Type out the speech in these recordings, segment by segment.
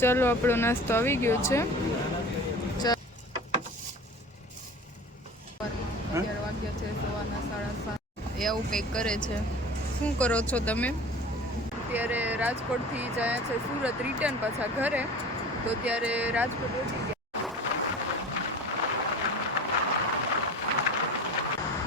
ચાલો આપણો નાસ્તો આવી ગયો છે. અત્યારે વાગ્યા છે સવારના 7:30. એવું કંઈક કરે છે. શું કરો છો તમે? અત્યારે રાજકોટથી જાય છે સુરત રિટર્ન પાછા ઘરે. તો ત્યારે રાજકોટ પહોંચી ગયા.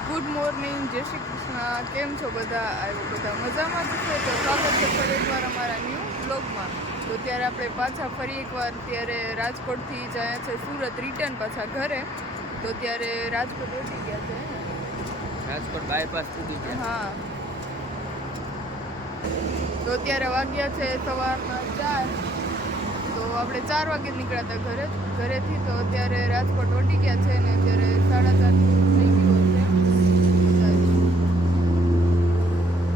ગુડ મોર્નિંગ, જય શ્રી કૃષ્ણ. કેમ છો બધા? આવ્યો બધા મજામાં જ છે. તો સ્વાગત છે ફરી એકવાર અમારા ન્યૂ બ્લોગમાં. તો ત્યારે આપણે પાછા ફરી એકવાર ત્યારે રાજકોટથી જાય છે સુરત રિટર્ન પાછા ઘરે. તો ત્યારે રાજકોટ પહોંચી ગયા છે. રાજકોટ બાયપાસ સુધી ગયા. હા. તો અત્યારે વાગ્યા છે સવારના 4. તો આપણે 4 વાગે નીકળ્યા હતા ઘરેથી. તો અત્યારે રાજકોટ પહોંચી ગયા છે ને અત્યારે 4:30 થઈ ગયું છે.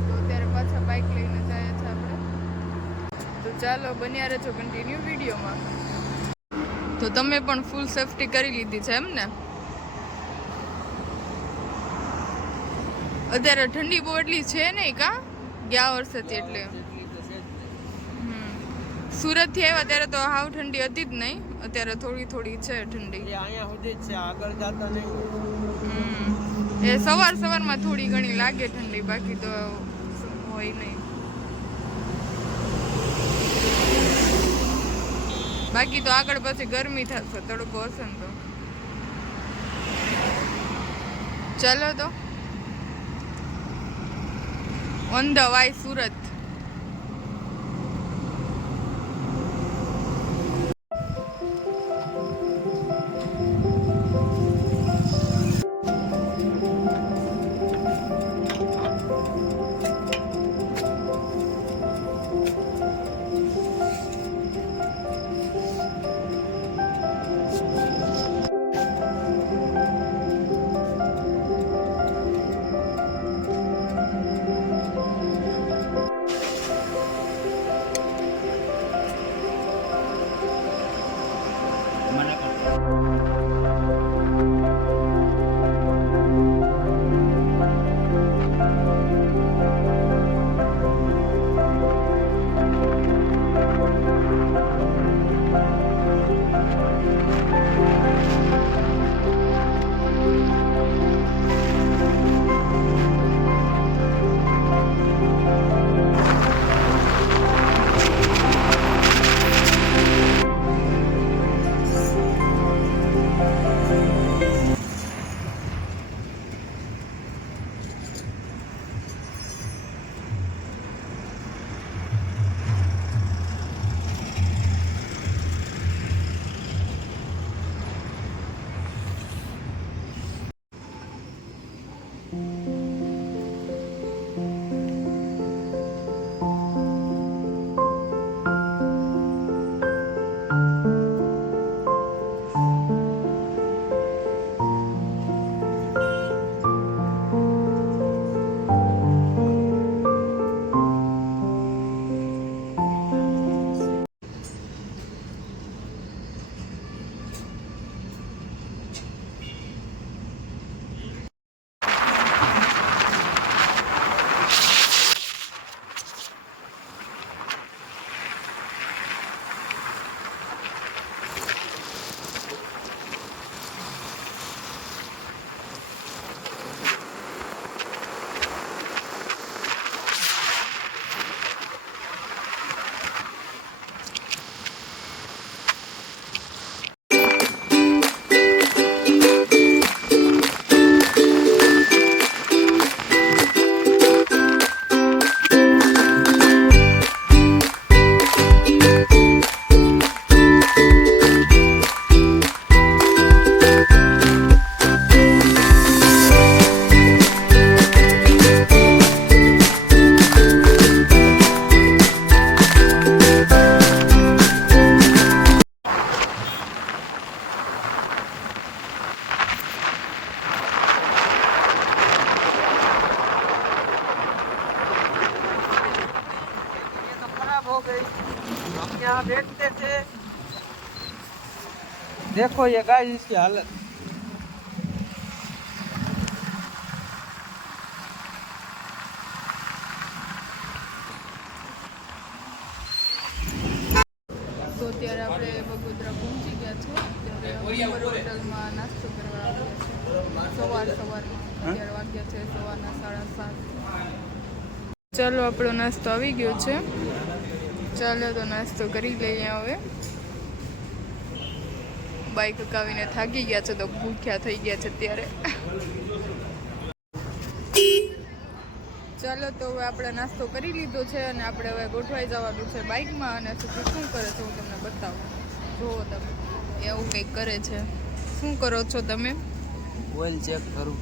તો અત્યારે પાછા બાઇક લઈને જાય છે આપણે. તો ચાલો બન્યા રહેજો કન્ટિન્યુ વિડીયોમાં. તો તમે પણ ફૂલ સેફટી કરી લીધી છે એમ ને? અત્યારે ઠંડી બહુ એટલી છે નહીં કા ગયા વર્ષેથી એટલે. સુરત થી આવ્યા ત્યારે તો હાવ ઠંડી હતી જ નહીં. અત્યારે થોડી થોડી છે ઠંડી. અહીંયા સુધી જ છે, આગળ જતા નહીં. એ સવારમાં થોડી ઘણી લાગે ઠંડી, બાકી તો હોય નહીં. બાકી તો આગળ પછી ગરમી થશે, તડકો હશે ને તો. ચાલો તો ઓન ધ વાય સુરત. यहाँ देखते थे, देखो ये गाइस इसकी हालत. તો વડોદરા પહોંચી ગયા છે. અત્યારે અમર હોટલમાં નાસ્તો કરવા આવ્યા છે સવારમાં. અત્યારે વાગ્યા છે સવારના 7:30. ચાલો આપણો નાસ્તો આવી ગયો છે. ચાલો તો નાસ્તો કરી લઈએ હવે. બાઈક હકાવીને થાકી ગયા છે તો ભૂખ્યા થઈ ગયા છે અત્યારે. ચાલો તો હવે આપણે નાસ્તો કરી લીધો છે અને આપણે હવે ગોઠવાઈ જવાનું છે બાઇકમાં. અને સુધી શું કરે છે હું તમને બતાવું. જુઓ તમે એવું કંઈક કરે છે. શું કરો છો તમે? ઓઇલ ચેક કરું.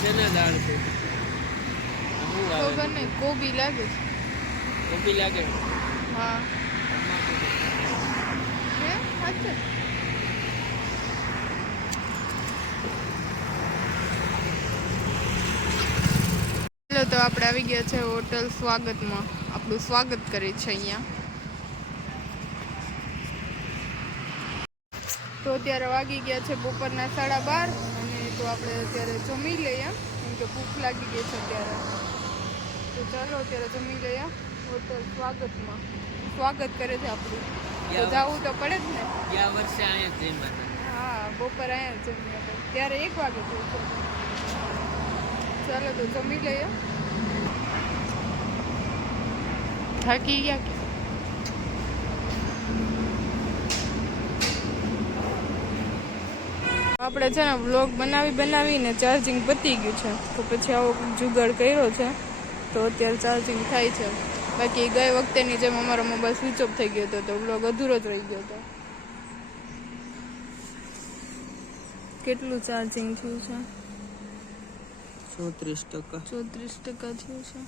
શેના દાળ છે? શું આવે? ખબર નહીં, કોબી લાગે છે. કોબી લાગે? હા હે સાચે? ચાલો તો આપણે આવી ગયા છે હોટલ સ્વાગતમાં. આપણું સ્વાગત કરે છે અહીંયા. તો અત્યારે વાગી ગયા છે બપોરના 12:30 અને તો આપણે અત્યારે જમી લઈએ કેમ કે ભૂખ લાગી ગઈ છે અત્યારે. તો ચાલો અત્યારે જમી લઈએ હોટલ સ્વાગતમાં. સ્વાગત કરે છે આપણું તો જવું તો પડે જ ને. ગયા વર્ષે અહીંયા જ જમ્યા હતા. હા બપોર અહીંયા જ જમ્યા હતા ત્યારે 1 વાગે પહોંચ્યા. ચાલો તો જમી લઈએ. થાકી ગયા કે આપણે છે ને વ્લોગ બનાવીને ચાર્જિંગ પતી ગયું છે તો પછી આવો જુગાડ કર્યો છે તો અત્યારે ચાર્જિંગ થાય છે. બાકી ગઈ વખતેની જેમ અમારો મોબાઈલ સ્વિચ ઓફ થઈ ગયો હતો તો વ્લોગ અધૂરો જ રહી ગયો હતો. કેટલું ચાર્જિંગ થયું છે? 34%. 34% થયું છે.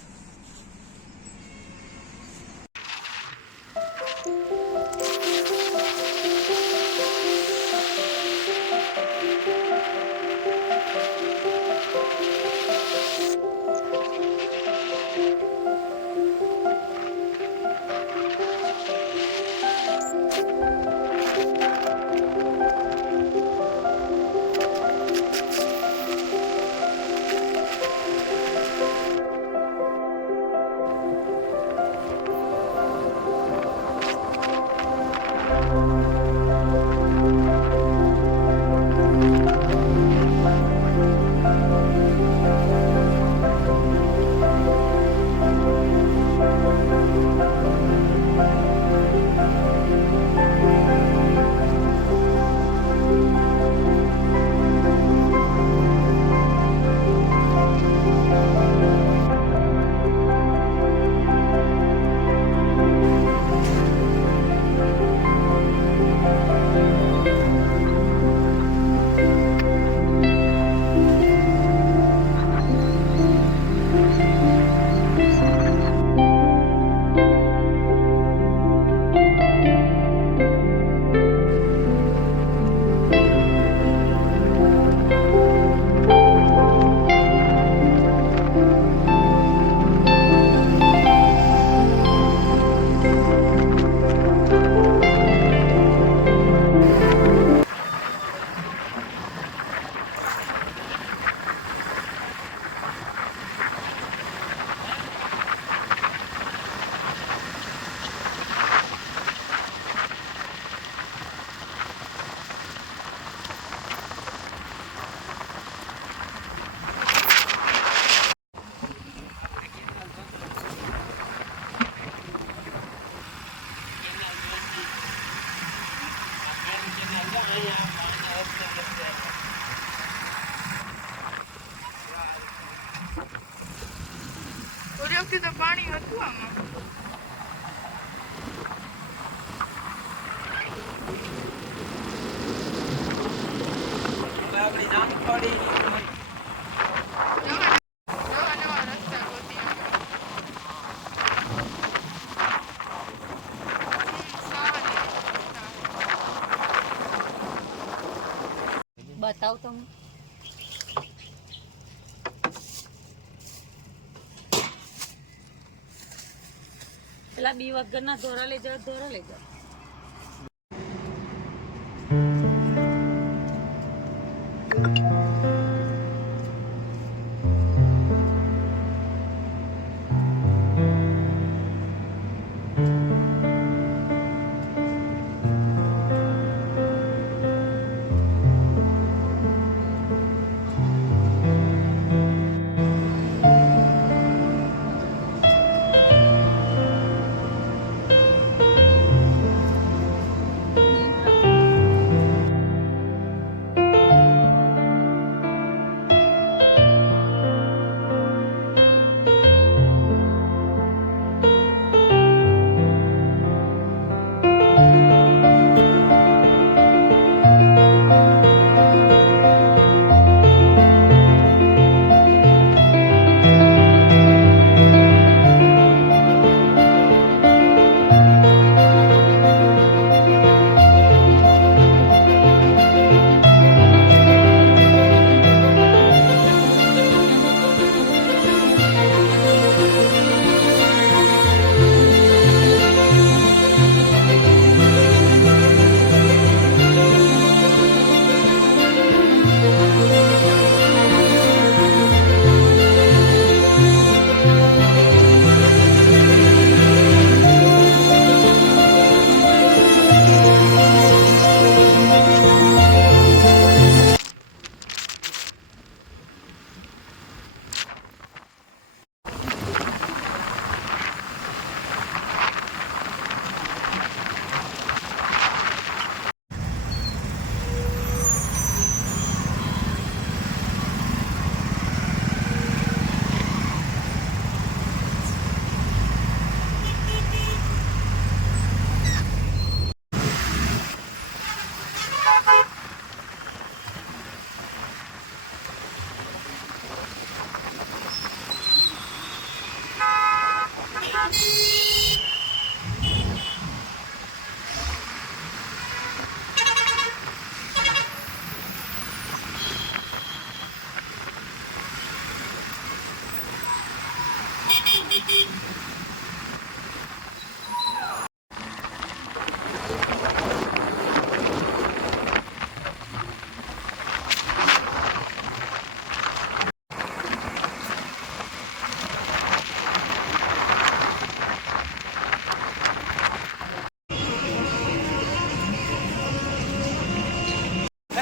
વખતે તો પાણી હતું આમાં. હવે આપણી જામફળી નવા નવા રસ્તા ગોતી આવ્યા. બતાવ તમે પેલા બી વગરના દોરા લઈ જાવ દોરા લઈ જાવ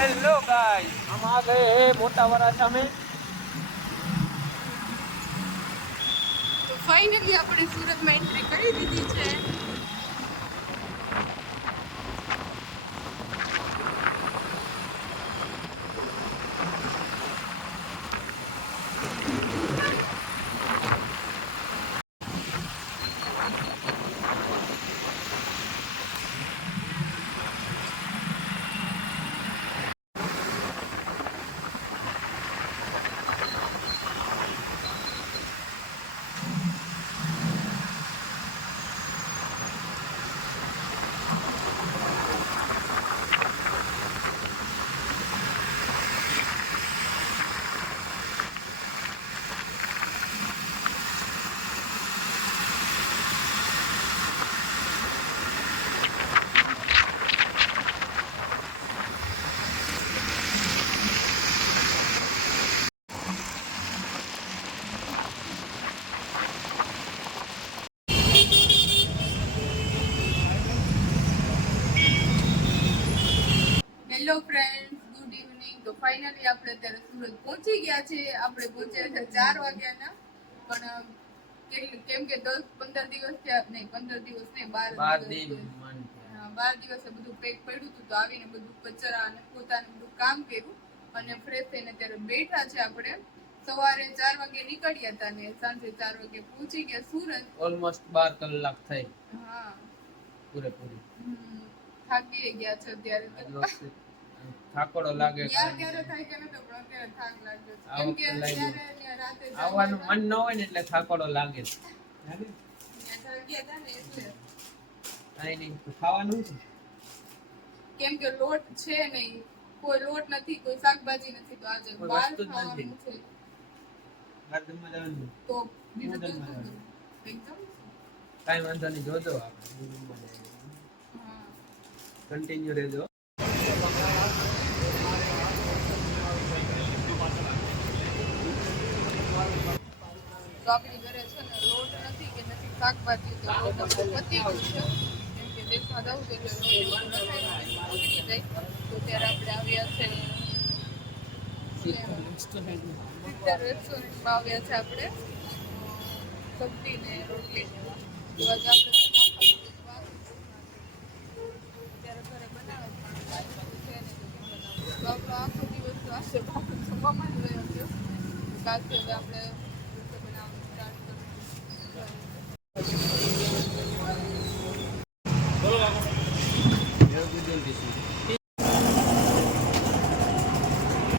હેલો ગાઈસ हम आ गए हैं मोटा वराछा में તો ફાઇનલી આપણે સુરતમાં એન્ટ્રી કરી દીધી છે. Hello friends, good evening. તો ફાઇનલી આપણે અત્યારે સુરત પહોંચી ગયા છે. આપણે પહોંચ્યા છે 4 વાગ્યાના, પણ કેમ કે 10-15 દિવસ થયા, નહીં 15 દિવસ નહીં 12 દિવસ, 12 દિવસે બધું પેક પડ્યું હતું. તો આવીને બધું કચરા અને પોતાનું બધું કામ કર્યું અને ફ્રેશ થઈને અત્યારે બેઠા છે આપણે. સવારે 4 વાગે નીકળ્યા હતા ને સાંજે 4 વાગે પહોંચી ગયા સુરત. ઓલમોસ્ટ 12 કલાક થઈ હા પૂરેપૂરી. થાકી ગયા છે અત્યારે તો. થાકોડો લાગે ત્યાં ત્યારે થાય કે નતો પણ અત્યારે થાક લાગ્યો છે. આ કેમ કે વખતે લાગ્યો. ત્યારે ત્યાં રાતે આવવાનું મન ન હોય ને એટલે થાકોડો લાગે. ત્યાં જાગ્યા હતા ને એટલે કાંઈ નહીં તો ખાવાનું છે. કેમ કે લોટ છે નહીં, કોઈ લોટ નથી, કોઈ શાકભાજી નથી, તો આજે કોઈ બહાર વસ્તુ જ ખાવાનું નથી. છે. ગાર્ડનમાં જવાનું. તો બીજું તો ગાર્ડનમાં શું જવાનું. એકદમ કાંઈ વાંધો નહીં, જોજો આપણે હા. કન્ટિન્યુ રહેજો. તો આપણી ઘરે છે ને લોટ નથી કે નથી શાકભાજી, તો લોટ આપણો પતી ગયું છે. કેમ કે દેશમાં જવું છે એટલે લોટ નખાય ને બગડી જાય. તો ત્યારે આપણે આવ્યા છે સિત્તેર રેસ્ટોરન્ટમાં આવ્યા છે આપણે સબ્જી ને રોટલી લેવા. તો આજે આપણે છે ને આખા દિવસ બહાર ત્યારે ઘરે બનાવે પણ આજકાલ છે ને તો કેમ બનાવવું. તો આપણો આખો દિવસ તો આશે જમવામાં જ રહ્યો ગયો. કાલથી હવે આપણે